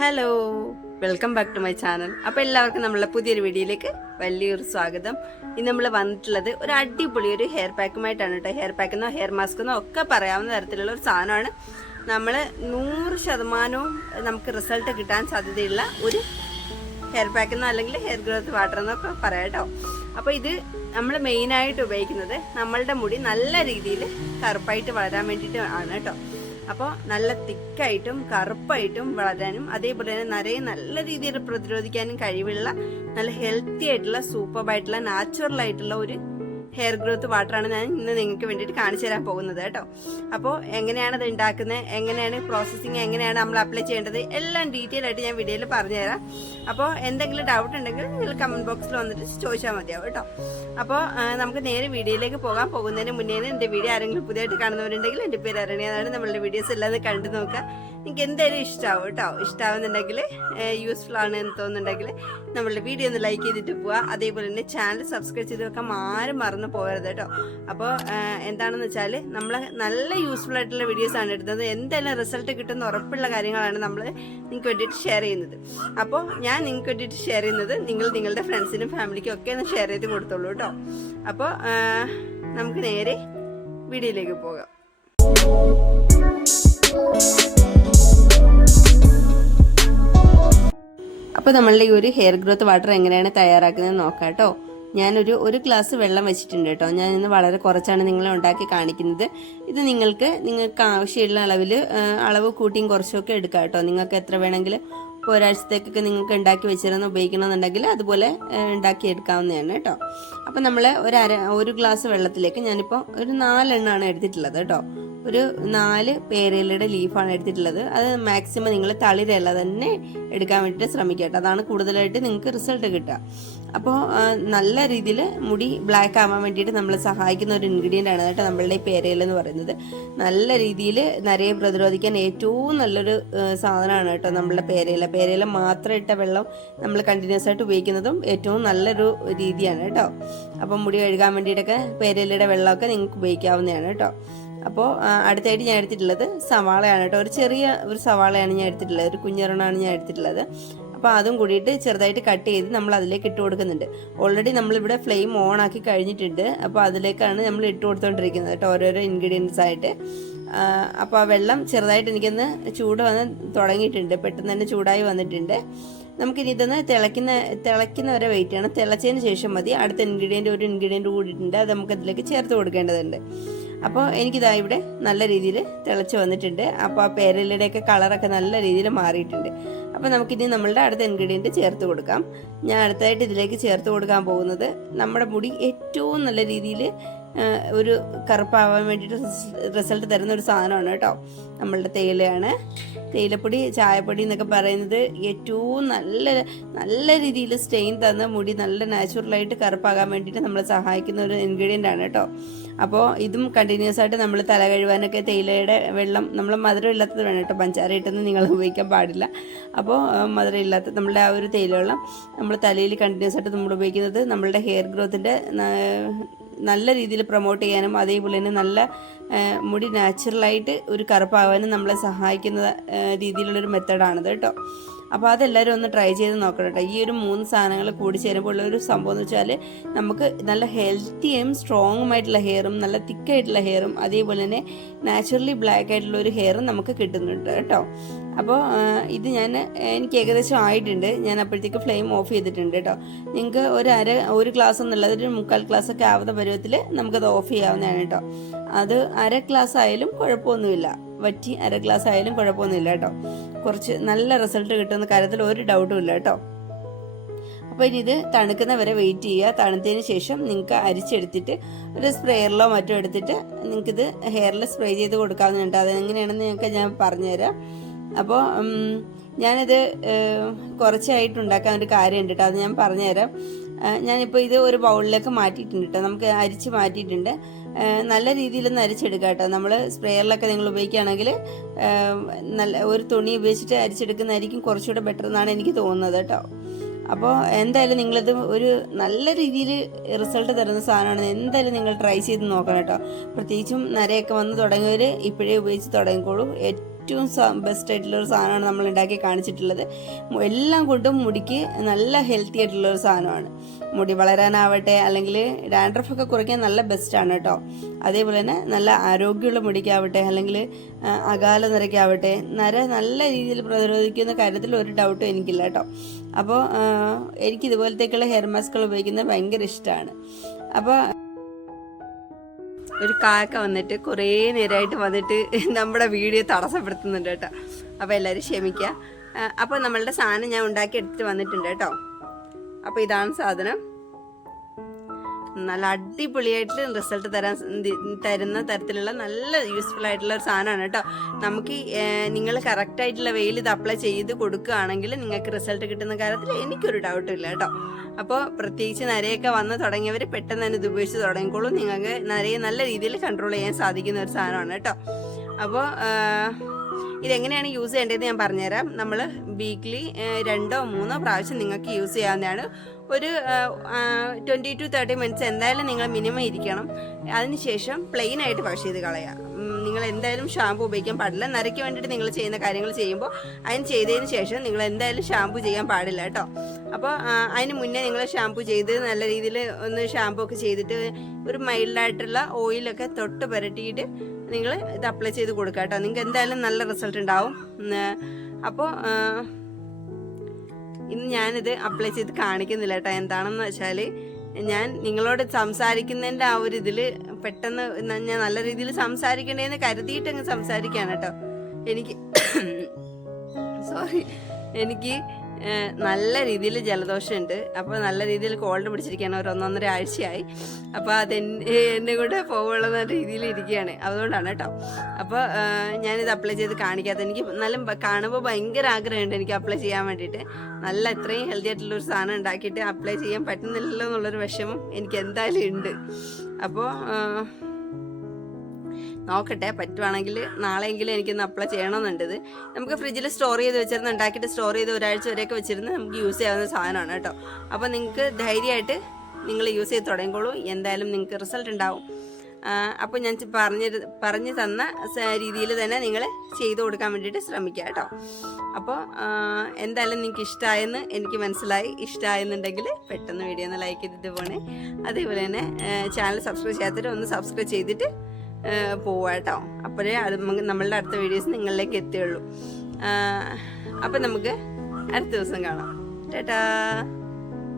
Hello welcome back to my channel അപ്പോൾ എല്ലാവർക്കും നമ്മളെ പുതിയൊരു വീഡിയോയിലേക്ക് വലിയൊരു സ്വാഗതം. ഇന്ന് നമ്മൾ വന്നിട്ടുള്ളത് ഒരു അടിപൊളി ഒരു ഹെയർ പാക്കുമായിട്ടാണ് കേട്ടോ ഹെയർ പാക്കെന്നോ ഹെയർ മാസ്കെന്നോ ഒക്കെ പറയാവുന്ന തരത്തിലുള്ള ഒരു സാധനമാണ്. നമ്മൾ നൂറ് ശതമാനവും നമുക്ക് റിസൾട്ട് കിട്ടാൻ സാധ്യതയുള്ള ഒരു ഹെയർ പാക്കെന്നോ അല്ലെങ്കിൽ ഹെയർ ഗ്രോത്ത് വാട്ടർ എന്നൊക്കെ പറയാം കേട്ടോ അപ്പോൾ ഇത് നമ്മൾ മെയിനായിട്ട് ഉപയോഗിക്കുന്നത് നമ്മളുടെ മുടി നല്ല രീതിയിൽ കറുപ്പായിട്ട് വളരാൻ വേണ്ടിയിട്ട് ആണ് കേട്ടോ അപ്പോൾ നല്ല തിക്കായിട്ടും കറുപ്പായിട്ടും വളരാനും അതേപോലെ തന്നെ നിറയെ നല്ല രീതിയിൽ പ്രതിരോധിക്കാനും കഴിവുള്ള നല്ല ഹെൽത്തി ആയിട്ടുള്ള സൂപ്പർബായിട്ടുള്ള നാച്ചുറൽ ആയിട്ടുള്ള ഒരു ഹെയർ ഗ്രോത്ത് വാട്ടറാണ് ഞാൻ ഇന്ന് നിങ്ങൾക്ക് വേണ്ടിയിട്ട് കാണിച്ചു തരാൻ പോകുന്നത് കേട്ടോ. അപ്പോൾ എങ്ങനെയാണ് അത് ഉണ്ടാക്കുന്നത് എങ്ങനെയാണ് പ്രോസസ്സിങ് എങ്ങനെയാണ് നമ്മൾ അപ്ലൈ ചെയ്യേണ്ടത് എല്ലാം ഡീറ്റെയിൽ ആയിട്ട് ഞാൻ വീഡിയോയിൽ പറഞ്ഞുതരാം. അപ്പോൾ എന്തെങ്കിലും ഡൗട്ട് ഉണ്ടെങ്കിൽ നിങ്ങൾ കമന്റ് ബോക്സിൽ വന്നിട്ട് ചോദിച്ചാൽ മതിയാവും കേട്ടോ. അപ്പോൾ നമുക്ക് നേരെ വീഡിയോയിലേക്ക് പോകാൻ പോകുന്നതിന് മുന്നേ എന്റെ വീഡിയോ ആരെങ്കിലും പുതിയതായിട്ട് കാണുന്നവരുണ്ടെങ്കിൽ എന്റെ പേര് അരണിയാണ് നമ്മളുടെ വീഡിയോസ് എല്ലാം കണ്ടു നോക്കുക. നിങ്ങൾക്ക് എന്തായാലും ഇഷ്ടമാവും കേട്ടോ. ഇഷ്ടമാവുന്നുണ്ടെങ്കിൽ യൂസ്ഫുൾ ആണ് എന്ന് തോന്നുന്നുണ്ടെങ്കിൽ നമ്മളുടെ വീഡിയോ ഒന്ന് ലൈക്ക് ചെയ്തിട്ട് പോവുക അതേപോലെ തന്നെ ചാനൽ സബ്സ്ക്രൈബ് ചെയ്ത് വെക്കാൻ ആരും മറന്നു പോകരുത് കേട്ടോ. അപ്പോൾ എന്താണെന്ന് വെച്ചാൽ നമ്മൾ നല്ല യൂസ്ഫുൾ ആയിട്ടുള്ള വീഡിയോസ് ആണ് എടുത്തത്. എന്തായാലും റിസൾട്ട് കിട്ടുന്ന ഉറപ്പുള്ള കാര്യങ്ങളാണ് നമ്മൾ നിങ്ങൾക്ക് വേണ്ടിയിട്ട് ഷെയർ ചെയ്യുന്നത്. അപ്പോൾ ഞാൻ നിങ്ങൾക്ക് വേണ്ടിയിട്ട് ഷെയർ ചെയ്യുന്നത് നിങ്ങൾ നിങ്ങളുടെ ഫ്രണ്ട്സിനും ഫാമിലിക്കും ഒക്കെ ഒന്ന് ഷെയർ ചെയ്ത് കൊടുത്തോളൂ കേട്ടോ. അപ്പോൾ നമുക്ക് നേരെ വീഡിയോയിലേക്ക് പോകാം. അപ്പോൾ നമ്മളുടെ ഈ ഒരു ഹെയർ ഗ്രോത്ത് വാട്ടർ എങ്ങനെയാണ് തയ്യാറാക്കുന്നത് നോക്കാം കേട്ടോ ഞാനൊരു ഒരു ഗ്ലാസ് വെള്ളം വെച്ചിട്ടുണ്ട് കേട്ടോ. ഞാൻ ഇന്ന് വളരെ കുറച്ചാണ് നിങ്ങളെ ഉണ്ടാക്കി കാണിക്കുന്നത്. ഇത് നിങ്ങൾക്ക് നിങ്ങൾക്ക് ആവശ്യമുള്ള അളവിൽ അളവ് കൂട്ടിയും കുറച്ചൊക്കെ എടുക്കാം കേട്ടോ. നിങ്ങൾക്ക് എത്ര വേണമെങ്കിൽ ഇപ്പോൾ ഒരാഴ്ചത്തേക്കൊക്കെ നിങ്ങൾക്ക് ഉണ്ടാക്കി വെച്ചിരുന്ന് ഉപയോഗിക്കണമെന്നുണ്ടെങ്കിൽ അതുപോലെ ഉണ്ടാക്കി എടുക്കാവുന്നതാണ് കേട്ടോ. അപ്പം നമ്മൾ ഒരു അര ഒരു ഗ്ലാസ് വെള്ളത്തിലേക്ക് ഞാനിപ്പോൾ ഒരു നാലെണ്ണമാണ് എടുത്തിട്ടുള്ളത് കേട്ടോ. ഒരു നാല് പേരയിലയുടെ ലീഫാണ് എടുത്തിട്ടുള്ളത്. അത് മാക്സിമം നിങ്ങൾ തളിരല്ല തന്നെ എടുക്കാൻ വേണ്ടിയിട്ട് ശ്രമിക്കുക അതാണ് കൂടുതലായിട്ട് നിങ്ങൾക്ക് റിസൾട്ട് കിട്ടുക. അപ്പോൾ നല്ല രീതിയിൽ മുടി ബ്ലാക്ക് ആവാൻ വേണ്ടിയിട്ട് നമ്മളെ സഹായിക്കുന്ന ഒരു ഇൻഗ്രീഡിയന്റ് ആണ് കേട്ടോ നമ്മളുടെ ഈ പേരയില എന്ന് പറയുന്നത്. നല്ല രീതിയിൽ നരയെ പ്രതിരോധിക്കാൻ ഏറ്റവും നല്ലൊരു സാധനമാണ് കേട്ടോ നമ്മളുടെ പേരയില പേരയില മാത്രം ഇട്ട വെള്ളം നമ്മൾ കണ്ടിന്യൂസ് ആയിട്ട് ഉപയോഗിക്കുന്നതും ഏറ്റവും നല്ലൊരു രീതിയാണ് കേട്ടോ. അപ്പം മുടി കഴുകാൻ വേണ്ടിയിട്ടൊക്കെ പേരയിലയുടെ വെള്ളമൊക്കെ നിങ്ങൾക്ക് ഉപയോഗിക്കാവുന്നതാണ് കേട്ടോ. അപ്പോൾ അടുത്തായിട്ട് ഞാൻ എടുത്തിട്ടുള്ളത് സവാളയാണ് കേട്ടോ. ഒരു ചെറിയ ഒരു സവാളയാണ് ഞാൻ എടുത്തിട്ടുള്ളത്. ഒരു കുഞ്ഞറണാണ് ഞാൻ എടുത്തിട്ടുള്ളത്. അപ്പോൾ അതും കൂടിയിട്ട് ചെറുതായിട്ട് കട്ട് ചെയ്ത് നമ്മൾ അതിലേക്ക് ഇട്ട് കൊടുക്കുന്നുണ്ട്. ഓൾറെഡി നമ്മളിവിടെ ഫ്ലെയിം ഓൺ ആക്കി കഴിഞ്ഞിട്ടുണ്ട്. അപ്പോൾ അതിലേക്കാണ് നമ്മൾ ഇട്ട് കൊടുത്തുകൊണ്ടിരിക്കുന്നത് കേട്ടോ ഓരോരോ ഇൻഗ്രീഡിയൻസ് ആയിട്ട്. അപ്പോൾ ആ വെള്ളം ചെറുതായിട്ട് എനിക്കൊന്ന് ചൂട് വന്ന് തുടങ്ങിയിട്ടുണ്ട്. പെട്ടെന്ന് തന്നെ ചൂടായി വന്നിട്ടുണ്ട്. നമുക്കിനി ഇതൊന്ന് തിളയ്ക്കുന്ന തിളയ്ക്കുന്ന വരെ വെയിറ്റ് ചെയ്യണം. തിളച്ചതിന് ശേഷം മതി. അടുത്ത ഇൻഗ്രീഡിയന്റ് ഒരു ഇൻഗ്രീഡിയന്റ് കൂടിയിട്ടുണ്ട്. അത് നമുക്ക് അതിലേക്ക് ചേർത്ത് കൊടുക്കേണ്ടതുണ്ട്. അപ്പോൾ എനിക്കിതാ ഇവിടെ നല്ല രീതിയിൽ തിളച്ച് വന്നിട്ടുണ്ട്. അപ്പോൾ ആ പേരലയുടെയൊക്കെ കളറൊക്കെ നല്ല രീതിയിൽ മാറിയിട്ടുണ്ട്. അപ്പോൾ നമുക്കിനി നമ്മളുടെ അടുത്ത ഇൻഗ്രീഡിയന്റ് ചേർത്ത് കൊടുക്കാം. ഞാൻ അടുത്തായിട്ട് ഇതിലേക്ക് ചേർത്ത് കൊടുക്കാൻ പോകുന്നത് നമ്മുടെ മുടി ഏറ്റവും നല്ല രീതിയിൽ ഒരു കറുപ്പാവാൻ വേണ്ടിയിട്ട് റിസൾട്ട് തരുന്ന ഒരു സാധനമാണ് കേട്ടോ. നമ്മളുടെ തേയിലയാണ്. തേയിലപ്പൊടി ചായപ്പൊടി എന്നൊക്കെ പറയുന്നത് ഏറ്റവും നല്ല നല്ല രീതിയിൽ സ്റ്റെയിൻ തന്ന മുടി നല്ല നാച്ചുറലായിട്ട് കറുപ്പാകാൻ വേണ്ടിയിട്ട് നമ്മളെ സഹായിക്കുന്ന ഒരു ഇൻഗ്രീഡിയന്റ് ആണ് കേട്ടോ. അപ്പോൾ ഇതും കണ്ടിന്യൂസ് ആയിട്ട് നമ്മൾ തല കഴുകാനൊക്കെ തേയിലയുടെ വെള്ളം നമ്മൾ മധുരം ഇല്ലാത്തത് വേണം കേട്ടോ. പഞ്ചാര ഇട്ടൊന്നും നിങ്ങൾ ഉപയോഗിക്കാൻ പാടില്ല. അപ്പോൾ മധുരം ഇല്ലാത്ത നമ്മളുടെ ആ ഒരു തേയില വെള്ളം നമ്മൾ തലയിൽ കണ്ടിന്യൂസ് ആയിട്ട് നമ്മൾ ഉപയോഗിക്കുന്നത് നമ്മളുടെ ഹെയർ ഗ്രോത്തിന്റെ നല്ല രീതിയിൽ പ്രൊമോട്ട് ചെയ്യാനും അതേപോലെ തന്നെ നല്ല മുടി നാച്ചുറലായിട്ട് ഒരു കറുപ്പാവാനും നമ്മളെ സഹായിക്കുന്ന രീതിയിലുള്ളൊരു മെത്തേഡാണിത് കേട്ടോ. അപ്പോൾ അതെല്ലാവരും ഒന്ന് ട്രൈ ചെയ്ത് നോക്കണം കേട്ടോ ഈ ഒരു മൂന്ന് സാധനങ്ങൾ കൂടി ചേരുമ്പോൾ ഉള്ള ഒരു സംഭവം എന്ന് വെച്ചാൽ നമുക്ക് നല്ല ഹെൽത്തിയും സ്ട്രോങ്ങും ആയിട്ടുള്ള ഹെയറും നല്ല തിക്ക് ആയിട്ടുള്ള ഹെയറും അതേപോലെ തന്നെ നാച്ചുറലി ബ്ലാക്ക് ആയിട്ടുള്ള ഒരു ഹെയറും നമുക്ക് കിട്ടുന്നുണ്ട് കേട്ടോ അപ്പോൾ ഇത് ഞാൻ എനിക്ക് ഏകദേശം ആയിട്ടുണ്ട്. ഞാൻ അപ്പോഴത്തേക്ക് ഫ്ലെയിം ഓഫ് ചെയ്തിട്ടുണ്ട് കേട്ടോ നിങ്ങൾക്ക് ഒരു അര ഒരു ഗ്ലാസ് എന്നുള്ളത് ഒരു മുക്കാൽ ഗ്ലാസ് ഒക്കെ ആവുന്ന പരുവത്തിൽ നമുക്കത് ഓഫ് ചെയ്യാവുന്നതാണ് കേട്ടോ അത് അര ഗ്ലാസ് ആയാലും കുഴപ്പമൊന്നുമില്ല. വറ്റി അര ഗ്ലാസ് ആയാലും കുഴപ്പമൊന്നുമില്ല കേട്ടോ കുറച്ച് നല്ല റിസൾട്ട് കിട്ടുന്ന കാര്യത്തിൽ ഒരു ഡൗട്ടും ഇല്ല കേട്ടോ. അപ്പോൾ ഇനി ഇത് തണുക്കുന്ന വരെ വെയിറ്റ് ചെയ്യുക. തണുത്തതിന് ശേഷം നിങ്ങൾക്ക് അരിച്ചെടുത്തിട്ട് ഒരു സ്പ്രേയറിലോ മറ്റോ എടുത്തിട്ട് നിങ്ങൾക്കിത് ഹെയറിൽ സ്പ്രേ ചെയ്ത് കൊടുക്കാവുന്നുണ്ട് അതെങ്ങനെയാണെന്ന് ഞങ്ങൾക്ക് ഞാൻ പറഞ്ഞുതരാം. അപ്പോൾ ഞാനിത് കുറച്ചായിട്ട് ഉണ്ടാക്കാൻ ഒരു കാര്യമുണ്ട് കേട്ടോ. അത് ഞാൻ പറഞ്ഞുതരാം. ഞാനിപ്പോൾ ഇത് ഒരു ബൗളിലേക്ക് മാറ്റിയിട്ടുണ്ട് കേട്ടോ. നമുക്ക് അരിച്ച് മാറ്റിയിട്ടുണ്ട്. നല്ല രീതിയിൽ അരിച്ചെടുക്കുക കേട്ടോ. നമ്മൾ സ്പ്രേയറിലൊക്കെ നിങ്ങൾ ഉപയോഗിക്കുകയാണെങ്കിൽ നല്ല ഒരു തുണി ഉപയോഗിച്ചിട്ട് അരിച്ചെടുക്കുന്നതായിരിക്കും കുറച്ചുകൂടെ ബെറ്റർ എന്നാണ് എനിക്ക് തോന്നുന്നത് കേട്ടോ. അപ്പോൾ എന്തായാലും നിങ്ങളിത് ഒരു നല്ല രീതിയിൽ റിസൾട്ട് തരുന്ന സാധനമാണ്. എന്തായാലും നിങ്ങൾ ട്രൈ ചെയ്ത് നോക്കണം കേട്ടോ. പ്രത്യേകിച്ചും നരയൊക്കെ വന്ന് തുടങ്ങിയവർ ഇപ്പോഴേ ഉപയോഗിച്ച് തുടങ്ങിക്കോളൂ. ഏറ്റവും ബെസ്റ്റ് ആയിട്ടുള്ള ഒരു സാധനമാണ് നമ്മൾ ഉണ്ടാക്കി കാണിച്ചിട്ടുള്ളത്. എല്ലാം കൊണ്ടും മുടിക്ക് നല്ല ഹെൽത്തി ആയിട്ടുള്ള ഒരു സാധനമാണ്. മുടി വളരാനാവട്ടെ അല്ലെങ്കിൽ ഡാൻഡ്രഫ് ഒക്കെ കുറയ്ക്കാൻ നല്ല ബെസ്റ്റാണ് കേട്ടോ. അതേപോലെ തന്നെ നല്ല ആരോഗ്യമുള്ള മുടിക്കാവട്ടെ അല്ലെങ്കിൽ അകാല നിരക്കാവട്ടെ നര നല്ല രീതിയിൽ പ്രതിരോധിക്കുന്ന കാര്യത്തിൽ ഒരു ഡൗട്ടും എനിക്കില്ല കേട്ടോ. അപ്പോൾ എനിക്ക് ഇതുപോലത്തേക്കുള്ള ഹെയർ മാസ്കുകൾ ഉപയോഗിക്കുന്നത് ഭയങ്കര ഇഷ്ടമാണ്. അപ്പോൾ ഒരു കാക്ക വന്നിട്ട് കുറേ നേരമായിട്ട് വന്നിട്ട് നമ്മുടെ വീഡിയോ തടസ്സപ്പെടുത്തുന്നുണ്ട് കേട്ടോ. അപ്പോൾ എല്ലാവരും ക്ഷമിക്കുക അപ്പോൾ നമ്മളുടെ സാധനം ഞാൻ ഉണ്ടാക്കി എടുത്തിട്ട് വന്നിട്ടുണ്ട് കേട്ടോ. അപ്പോൾ ഇതാണ് സാധനം. നല്ല അടിപൊളിയായിട്ട് റിസൾട്ട് തരാൻ തരുന്ന തരത്തിലുള്ള നല്ല യൂസ്ഫുൾ ആയിട്ടുള്ള ഒരു സാധനമാണ് കേട്ടോ. നമുക്ക് നിങ്ങൾ കറക്റ്റ് ആയിട്ടുള്ള വെയിൽ ഇത് അപ്ലൈ ചെയ്ത് കൊടുക്കുകയാണെങ്കിൽ നിങ്ങൾക്ക് റിസൾട്ട് കിട്ടുന്ന കാര്യത്തിൽ എനിക്കൊരു ഡൗട്ടും ഇല്ല കേട്ടോ. അപ്പോൾ പ്രത്യേകിച്ച് നരയൊക്കെ വന്ന് തുടങ്ങിയവർ പെട്ടെന്ന് തന്നെ ഇത് ഉപയോഗിച്ച് തുടങ്ങിക്കോളും. നിങ്ങൾക്ക് നരയെ നല്ല രീതിയിൽ കൺട്രോൾ ചെയ്യാൻ സാധിക്കുന്ന ഒരു സാധനമാണ് കേട്ടോ. അപ്പോൾ ഇതെങ്ങനെയാണ് യൂസ് ചെയ്യേണ്ടതെന്ന് ഞാൻ പറഞ്ഞുതരാം. നമ്മൾ വീക്ക്ലി രണ്ടോ മൂന്നോ പ്രാവശ്യം നിങ്ങൾക്ക് യൂസ് ചെയ്യാവുന്നതാണ്. ഒരു ട്വന്റി ടു തേർട്ടി മിനിറ്റ്സ് എന്തായാലും നിങ്ങൾ മിനിമം ഇരിക്കണം. അതിനുശേഷം പ്ലെയിൻ ആയിട്ട് വാഷ് ചെയ്ത് കളയാം. നിങ്ങൾ എന്തായാലും ഷാമ്പു ഉപയോഗിക്കാൻ പാടില്ല. നരയ്ക്ക് വേണ്ടിയിട്ട് നിങ്ങൾ ചെയ്യുന്ന കാര്യങ്ങൾ ചെയ്യുമ്പോൾ അതിന് ചെയ്തതിന് ശേഷം നിങ്ങൾ എന്തായാലും ഷാമ്പു ചെയ്യാൻ പാടില്ല കേട്ടോ. അപ്പോൾ അതിന് മുന്നേ നിങ്ങൾ ഷാമ്പു ചെയ്ത് നല്ല രീതിയിൽ ഒന്ന് ഷാമ്പു ഒക്കെ ചെയ്തിട്ട് ഒരു മൈൽഡായിട്ടുള്ള ഓയിലൊക്കെ തൊട്ട് പുരട്ടിയിട്ട് നിങ്ങൾ ഇത് അപ്ലൈ ചെയ്ത് കൊടുക്കുക കേട്ടോ നിങ്ങൾക്ക് എന്തായാലും നല്ല റിസൾട്ട് ഉണ്ടാവും. അപ്പോൾ ഇന്ന് ഞാനിത് അപ്ലൈ ചെയ്ത് കാണിക്കുന്നില്ല കേട്ടോ എന്താണെന്ന് വെച്ചാൽ ഞാൻ നിങ്ങളോട് സംസാരിക്കുന്നതിന്റെ ആ ഒരു ഇതിൽ പെട്ടെന്ന് ഞാൻ നല്ല രീതിയിൽ സംസാരിക്കണ്ടേന്ന് കരുതിയിട്ട് അങ്ങ് സംസാരിക്കുകയാണ് കേട്ടോ എനിക്ക് സോറി എനിക്ക് നല്ല രീതിയിൽ ജലദോഷമുണ്ട്. അപ്പോൾ നല്ല രീതിയിൽ കോൾഡ് പിടിച്ചിരിക്കുകയാണ്. ഒരു ഒന്നൊന്നര ആഴ്ചയായി. അപ്പോൾ അത് എന്നെ കൊണ്ട് പോകുള്ള രീതിയിൽ ഇരിക്കുകയാണ്. അതുകൊണ്ടാണ് കേട്ടോ. അപ്പോൾ ഞാനിത് അപ്ലൈ ചെയ്ത് കാണിക്കാത്ത എനിക്ക് നല്ല കാണുമ്പോൾ ഭയങ്കര ആഗ്രഹമുണ്ട് എനിക്ക് അപ്ലൈ ചെയ്യാൻ വേണ്ടിയിട്ട്. നല്ല ഇത്രയും ഹെൽത്തി ആയിട്ടുള്ളൊരു സാധനം ഉണ്ടാക്കിയിട്ട് അപ്ലൈ ചെയ്യാൻ പറ്റുന്നില്ലല്ലോ എന്നുള്ളൊരു വിഷമം എനിക്ക് എന്തായാലും ഉണ്ട്. അപ്പോൾ നോക്കട്ടെ പറ്റുവാണെങ്കിൽ നാളെയെങ്കിലും എനിക്കൊന്ന് അപ്ലൈ ചെയ്യണമെന്നുണ്ട് ഇത്. നമുക്ക് ഫ്രിഡ്ജിൽ സ്റ്റോർ ചെയ്ത് വെച്ചിരുന്ന് ഉണ്ടാക്കിയിട്ട് സ്റ്റോർ ചെയ്ത് ഒരാഴ്ച വരെയൊക്കെ വെച്ചിരുന്ന്. നമുക്ക് യൂസ് ചെയ്യാവുന്ന സാധനമാണ് കേട്ടോ. അപ്പോൾ നിങ്ങൾക്ക് ധൈര്യമായിട്ട് നിങ്ങൾ യൂസ് ചെയ്ത് തുടങ്ങിക്കോളൂ. എന്തായാലും നിങ്ങൾക്ക് റിസൾട്ട് ഉണ്ടാവും. അപ്പോൾ ഞാൻ പറഞ്ഞ പറഞ്ഞു തന്ന രീതിയിൽ തന്നെ നിങ്ങൾ ചെയ്തു കൊടുക്കാൻ വേണ്ടിയിട്ട് ശ്രമിക്കുക കേട്ടോ. അപ്പോൾ എന്തായാലും നിങ്ങൾക്ക് ഇഷ്ടമായെന്ന് എനിക്ക് മനസ്സിലായി. ഇഷ്ടമായെന്നുണ്ടെങ്കിൽ പെട്ടെന്ന് വീഡിയോ ഒന്ന് ലൈക്ക് ചെയ്തിട്ട് പോണേ. അതേപോലെ തന്നെ ചാനൽ സബ്സ്ക്രൈബ് ചെയ്യാത്തിട്ട് ഒന്ന് സബ്സ്ക്രൈബ് ചെയ്തിട്ട് പോവുക കേട്ടോ അപ്പോഴേ അത് നമുക്ക് നമ്മളുടെ അടുത്ത വീഡിയോസ് നിങ്ങളിലേക്ക് എത്തുകയുള്ളൂ അപ്പം നമുക്ക് അടുത്ത ദിവസം കാണാം. ടാറ്റാ.